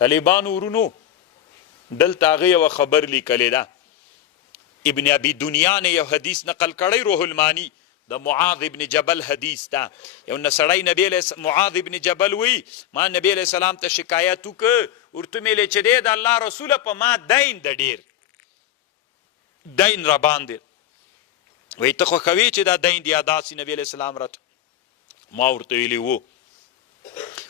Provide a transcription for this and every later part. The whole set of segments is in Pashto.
طالبانو ورونو دلته هغه یوه خبر لیکلی ده. ابن ابي دنیا نه یو حدیث نقل کړی، روح المانی د معاذ ابن جبل حدیث ده. یو سړی نبی معاذ ابن جبل وی ما نبی علیہ السلام ته شکایت وکړ، ورته مې چې دی د الله رسوله په ما دین د ډیر دین را باندې، وی ته خوښوي چې دا دین دی ادا سي؟ نبی علیہ السلام راته ما ورته ویلي وو،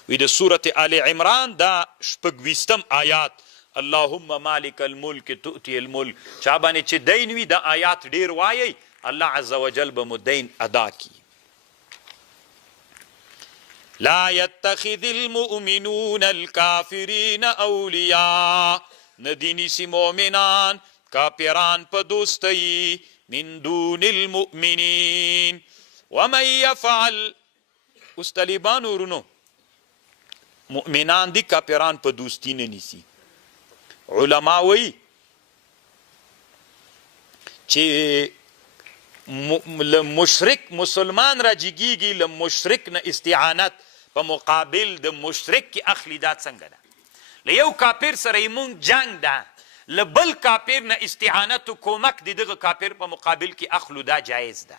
وی د سورت آل عمران دا 26 آیات اللهم مالک الملک تؤتی الملک چا باندې چې دین وي دا آیات ډیر وایي، الله عز وجل به مو دین ادا کی. لا يتخذ المؤمنون الكافرين اولیاء، ندینی سی مؤمنان کافران په دوستی من دون المؤمنین ومن يفعل. اوس طالبان ورونو مؤمنان دی کافران په دوستی نه نیسی. علما وی چې مشرک مسلمان را جګیږي له مشرک نه استعانت په مقابل د مشرک کې اخلي، دا څنګه ده؟ له یو کافر سره مونږ جنگ ده، له بل کافر نه استعانت و کومک د دغه کافر په مقابل کې اخلو، دا جایز ده.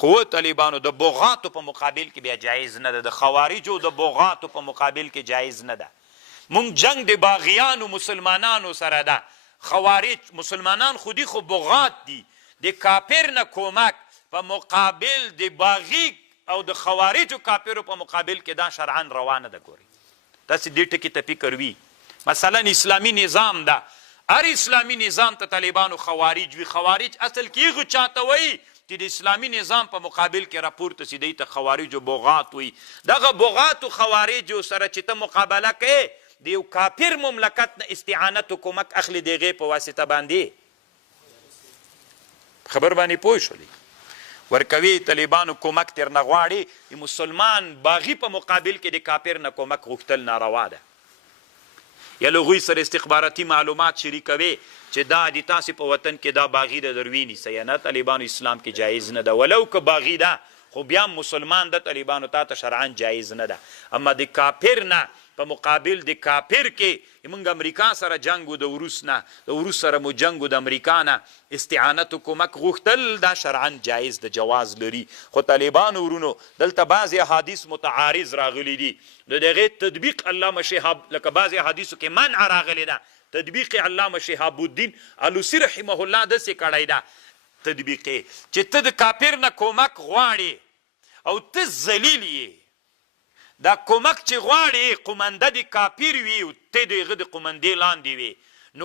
خو طالبانو د بغاتو په مقابل کې بیا جایز نه ده، د خوارجو د بغاتو په مقابل کې جایز نه ده. مونږ جنگ د باغیانو مسلمانانو سره ده. خوارج مسلمانان خودی خو بغات دي، د کافر نه کومک په مقابل د باغی او د خوارجو کافرو په مقابل کې دا شرعاً روانه ده. ګوري تاسې دې ټکي ته فکر وي. مثلا اسلامي نظام ده، هر اسلامي نظام ته طالبانو خوارج وي. خوارج اصل کې هغه چاته وایي چې د اسلامي نظام په مقابل کې راپورته سي، دی ته خوارجو بغات وي. دغه بغاتو خوارجو سره چې ته مقابله کوې د یو کافر مملکت نه استعانت و کومک اخلي د هغې په واسطه باندې. خبر باندې پوه شولې؟ ورکوي طالبانو کومک ترنه غواړي، د مسلمان باغي په مقابل کې د کافر نه کومک غوښتل ناروا ده. یا له هغوی سره استخباراتي معلومات شریکوي چې دا د تاسې په وطن کې دا باغي ده در وینیسئ. نه، طالبانو اسلام کې جایز نه ده، ولو که باغي ده خو بیا مسلمان ده، طالبانو تا ته شرعاً جایز نه ده. اما د کافر نه په مقابل د کافر کې موږ امریکا سره جنګ و، د وروس نه د وروس سره مو جنګ و، د امریکا نه استعانت و کومک غوښتل دا شرعاً جایز د جواز لري. خو طالبانو ورونو دلته بعضې احادیث متعارض راغلی دي، د دغې تطبیق علامه شهاب لکه بعضې احادیثو کې منع راغلی ده، تطبیق علامه شهاب الدین علوسی رحمه الله داسې کړی ده تطبیق چې ته د کافر نه کومک غواړې او ته ذلیل یې، دا کومک چې غواړې قومنده د کافر وي او ته د هغه د قومندې لاندې وي، نو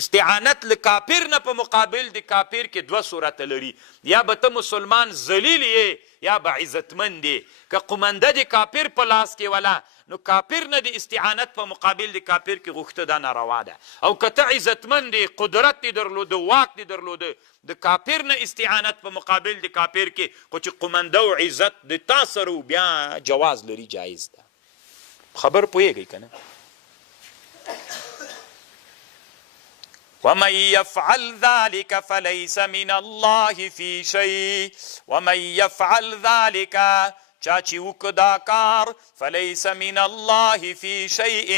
استعانت له کافر نه په مقابل د کافر کې دوه صورته لري. یا به ته مسلمان ذلیل یې یا به عزتمند یې. که قومنده د کافر په لاس کې ولا نو کافر نه د استعانت په مقابل د کافر کې غوښته دا ناروا ده. او که ته عزتمند یې، قدرت دې درلوده، واک دې درلوده، د کافر نه استعانت په مقابل د کافر کې خو چې قومنده او عزت د تا سره بیا جواز لري، جایز ده. خبر پوهېږئ که نه؟ ومن يفعل ذلك فليس من الله في شيء. ومن يفعل ذلك چا چې وکړه دا کار فلیس من الله فی شیء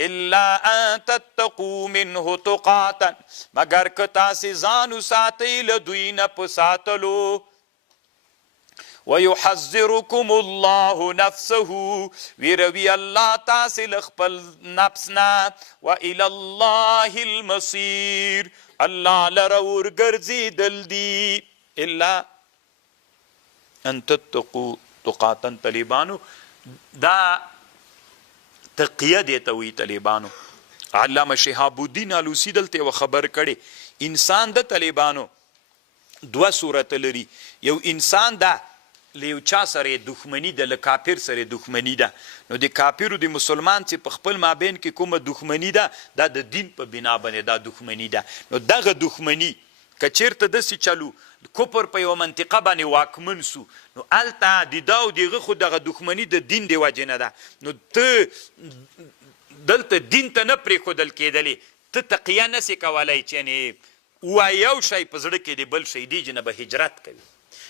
الا ان تتقوا منه تقاتا، مگر که تاسې ځان وساتئ له دوی نه په ساتلو. ويحذركم الله نفسه، ویروي الله تاسې له خپل نفس نه. والى الله المصير، الله لره ورګرځېدل دي. الا ان تتقوا تقاتا، طالبانو دا تقیه دی ته وایي. طالبانو علامه شهاب الدین علوسی دلته یوه خبر کړې، انسان د طالبانو دوه صورته لري. یو انسان ده له یو چا سره دښمني ده، له کافر سره دښمني ده. نو د کافر او د مسلمان چې په خپل مابین کې کومه دښمني ده دا د دین په بنا باندې دا دښمني ده. نو دغه دښمني که چېرته داسې چلو کفر په یوه منطقه باندې واکمن سو، نو هلته د دا او د هغه خو دغه دښمني د دین د وجې نه ده. نو ته دلته دین ته نه پرېښودل کېدلې، ته تقیه نسې کولی چې یعنې ووایې یو شی په زړه کې د بل شی دې جنه به هجرت کوي.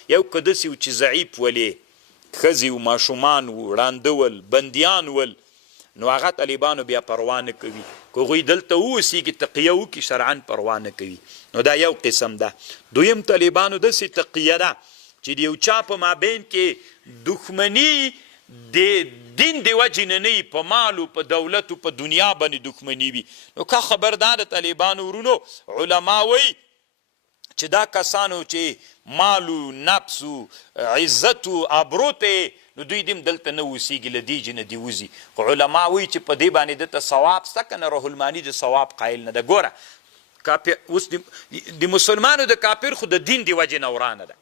یو که داسې و چې ضعیف ولې، ښځې و، ماشومان و، ړانده ول، بندیان ول، نو هغه طالبانو بیا پروا نه کوي که هغوی دلته واوسیږي تقیه وکړي شرعن پروا نه کوي. نو دا یو قسم ده. دویم طالبانو داسې تقیه ده چې د یو چا په مابین کې دښمني د دین د وجې نه نه په مالو په دولتو په دنیا باندې دښمني وي. نو که خبردار د طالبانو ورونو علما وایي چې دا کسانو چې مالو نفسو عزتو ابرو ته نو دوی دیم دلته نه اوسیږي له دې جې نه دې وځي. خو علما وایي چې په دې باندې دته ثواب شته که نه روح الماني د ثواب قایل نه ده. ګوره اوس د مسلمانو د کافر خو د دین د وجې نه ورانه ده.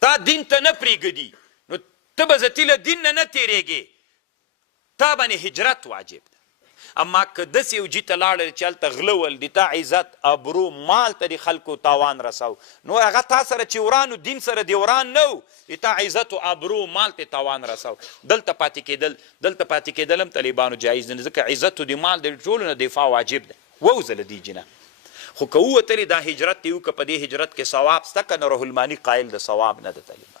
تا دین ته نه پرېږدي نو ته به ذاتي له دین نه تېرېږې، تا باندې هجرت واجب ده. اما که داسې یو جي ته لاړل چې هلته غله ول د تا عزت ابرو مال ته د خلکو تاوان رسو نو هغه تا سره چې وران و دین سره د وران نه و د تا عزت و ابرو مال ته تاوان رسو. دلته پاتې کېدل هم طالبانو جایز نه ځکه عزت و د مال د ټولو نه دفاع واجب ده. ووځه له دې جنه. خو که ووتلې دا هجرت دې وکړه په دې هجرت کې ثواب شته که نه روح الماني قایل د ثواب نه ده طالب.